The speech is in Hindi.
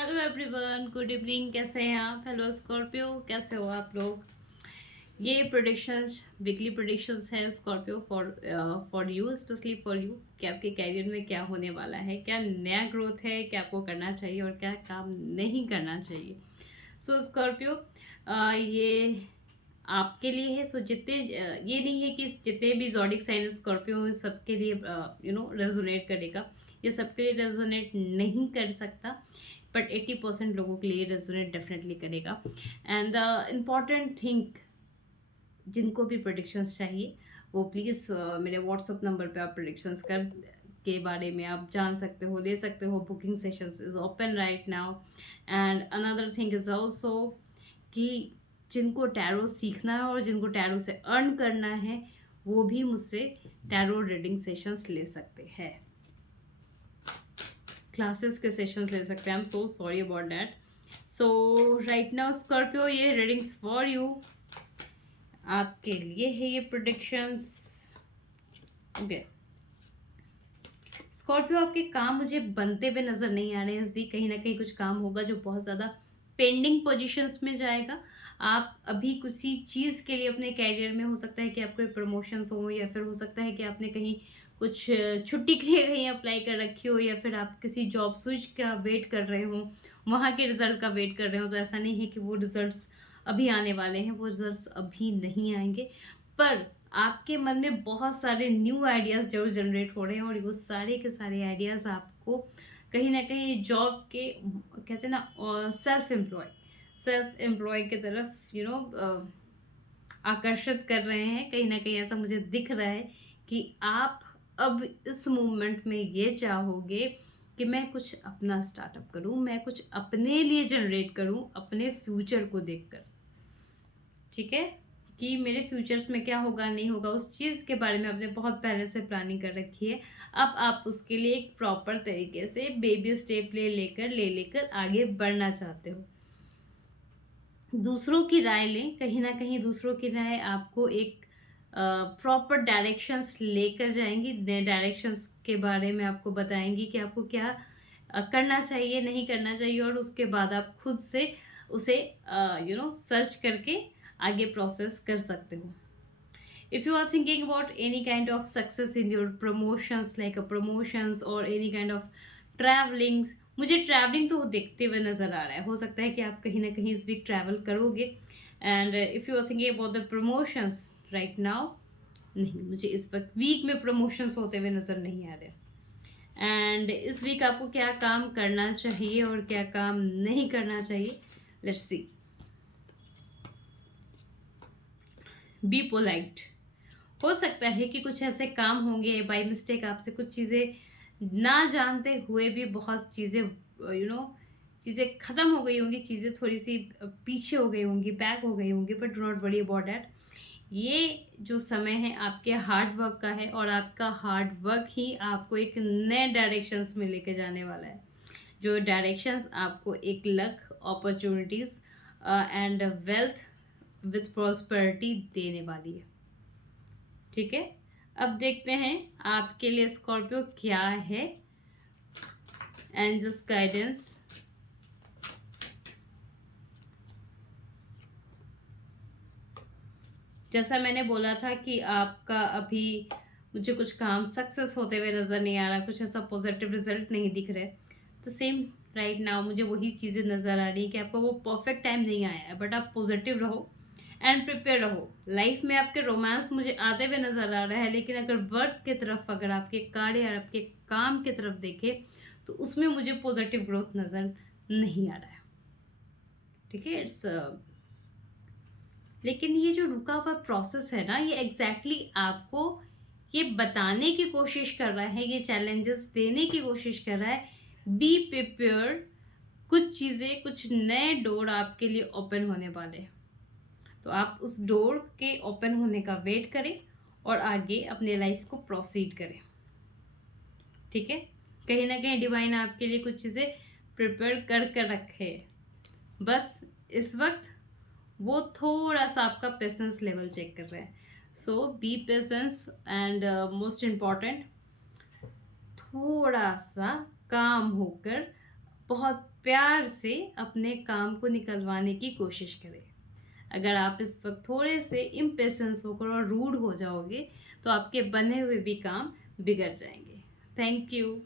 Hello everyone, good evening. कैसे हैं आप? हेलो स्कॉर्पियो, कैसे हो आप लोग? ये प्रोडिक्शंस, वीकली प्रोडिक्शंस है Scorpio for you, specially for you, कि आपके कैरियर में क्या होने वाला है, क्या नया ग्रोथ है, क्या आपको करना चाहिए और क्या काम नहीं करना चाहिए। सो स्कॉर्पियो, ये आपके लिए है। सो जितने ये नहीं है कि जितने भी जॉडिक साइन स्कॉर्पियो सबके लिए रेजोनेट करेगा। ये सबके लिए रेजोनेट नहीं कर सकता, बट 80% लोगों के लिए रेजोनेट डेफिनेटली करेगा। एंड द इम्पॉर्टेंट थिंग, जिनको भी प्रोडिक्शंस चाहिए वो प्लीज़ मेरे व्हाट्सअप नंबर पे आप प्रोडिक्शंस कर के बारे में आप जान सकते हो, दे सकते हो। Booking sessions is open right now. And another thing is also कि जिनको टैरो सीखना है और जिनको टैरो से अर्न करना है वो भी मुझसे टैरो रीडिंग सेशंस ले सकते हैं, क्लासेस के सेशंस ले सकते हैं। I am so sorry about that. So right now Scorpio, ये रीडिंग्स फॉर यू, आपके लिए है ये प्रोडिक्शंस। ओके स्कॉर्पियो, आपके काम मुझे बनते हुए नज़र नहीं आ रहे हैं इस वीक। कहीं ना कहीं कुछ काम होगा जो बहुत ज़्यादा पेंडिंग पोजीशंस में जाएगा। आप अभी किसी चीज़ के लिए अपने कैरियर में, हो सकता है कि आपको प्रमोशंस हो, या फिर हो सकता है कि आपने कहीं कुछ छुट्टी के लिए कहीं अप्लाई कर रखी हो, या फिर आप किसी जॉब स्विच का वेट कर रहे हो, वहाँ के रिजल्ट का वेट कर रहे हो। तो ऐसा नहीं है कि वो रिजल्ट्स अभी आने वाले हैं, वो रिजल्ट्स अभी नहीं आएंगे, पर आपके मन में बहुत सारे न्यू आइडियाज़ जरूर जनरेट हो रहे हैं, और वो सारे के सारे आइडियाज़ आपको कहीं ना कहीं जॉब के, कहते हैं ना, सेल्फ एम्प्लॉय की तरफ आकर्षित कर रहे हैं। कहीं ना कहीं ऐसा मुझे दिख रहा है कि आप अब इस मूवमेंट में ये चाहोगे कि मैं कुछ अपना स्टार्टअप करूं, मैं कुछ अपने लिए जनरेट करूं, अपने फ्यूचर को देखकर। ठीक है, कि मेरे फ्यूचर्स में क्या होगा नहीं होगा, उस चीज़ के बारे में आपने बहुत पहले से प्लानिंग कर रखी है। अब आप उसके लिए एक प्रॉपर तरीके से बेबी स्टेप ले लेकर आगे बढ़ना चाहते हो। दूसरों की राय लें, कहीं ना कहीं दूसरों की राय आपको एक प्रॉपर डायरेक्शंस लेकर जाएंगी। नए डायरेक्शंस के बारे में आपको बताएंगी कि आपको क्या करना चाहिए, नहीं करना चाहिए, और उसके बाद आप खुद से उसे सर्च करके आगे प्रोसेस कर सकते हो। If you are thinking about any kind of success in your promotions, like a promotions or any kind of traveling, मुझे ट्रैवलिंग तो देखते हुए नज़र आ रहा है। हो सकता है कि आप कहीं ना कहीं इस वीक ट्रैवल करोगे। And if you are thinking about the promotions right now, नहीं, मुझे इस वक्त वीक में प्रमोशंस होते हुए नज़र नहीं आ रहे। एंड इस वीक आपको क्या काम करना चाहिए और क्या काम नहीं करना चाहिए, लेट्स सी। Be polite. हो सकता है कि कुछ ऐसे काम होंगे बाय मिस्टेक, आपसे कुछ चीज़ें ना जानते हुए भी बहुत चीज़ें चीज़ें ख़त्म हो गई होंगी, चीज़ें थोड़ी सी पीछे हो गई होंगी, बैक हो गई होंगी, but do not worry about that. ये जो समय है आपके हार्ड वर्क का है, और आपका हार्ड वर्क ही आपको एक नए डायरेक्शंस में लेके जाने वाला है। जो डायरेक्शंस आपको एक luck, opportunities and wealth with prosperity देने वाली है। ठीक है, अब देखते हैं आपके लिए स्कॉर्पियो क्या है एंजल्स गाइडेंस। जैसा मैंने बोला था कि आपका अभी मुझे कुछ काम सक्सेस होते हुए नज़र नहीं आ रहा, कुछ ऐसा पॉजिटिव रिजल्ट नहीं दिख रहे, तो सेम राइट नाउ मुझे वही चीज़ें नज़र आ रही है कि आपका वो परफेक्ट टाइम नहीं आया है, बट आप पॉजिटिव रहो एंड प्रिपेयर रहो। लाइफ में आपके रोमांस मुझे आते हुए नज़र आ रहा है, लेकिन अगर वर्क की तरफ, अगर आपके कार्य और आपके काम की तरफ देखें तो उसमें मुझे पॉजिटिव ग्रोथ नज़र नहीं आ रहा है। ठीक है, इट्स लेकिन ये जो रुका हुआ प्रोसेस है ना, ये एग्जैक्टली आपको ये बताने की कोशिश कर रहा है, ये चैलेंजेस देने की कोशिश कर रहा है, बी प्रिपेयर। कुछ चीज़ें, कुछ नए डोर आपके लिए ओपन होने वाले हैं, तो आप उस डोर के ओपन होने का वेट करें और आगे अपने लाइफ को प्रोसीड करें। ठीक है, कहीं ना कहीं डिवाइन आपके लिए कुछ चीज़ें प्रिपेयर कर रखे, बस इस वक्त वो थोड़ा सा आपका पेशेंस लेवल चेक कर रहे हैं। So be patience and most important, थोड़ा सा काम होकर, बहुत प्यार से अपने काम को निकलवाने की कोशिश करें। अगर आप इस वक्त थोड़े से इम्पेशेंस होकर और रूड हो जाओगे तो आपके बने हुए भी काम बिगड़ जाएंगे। Thank you.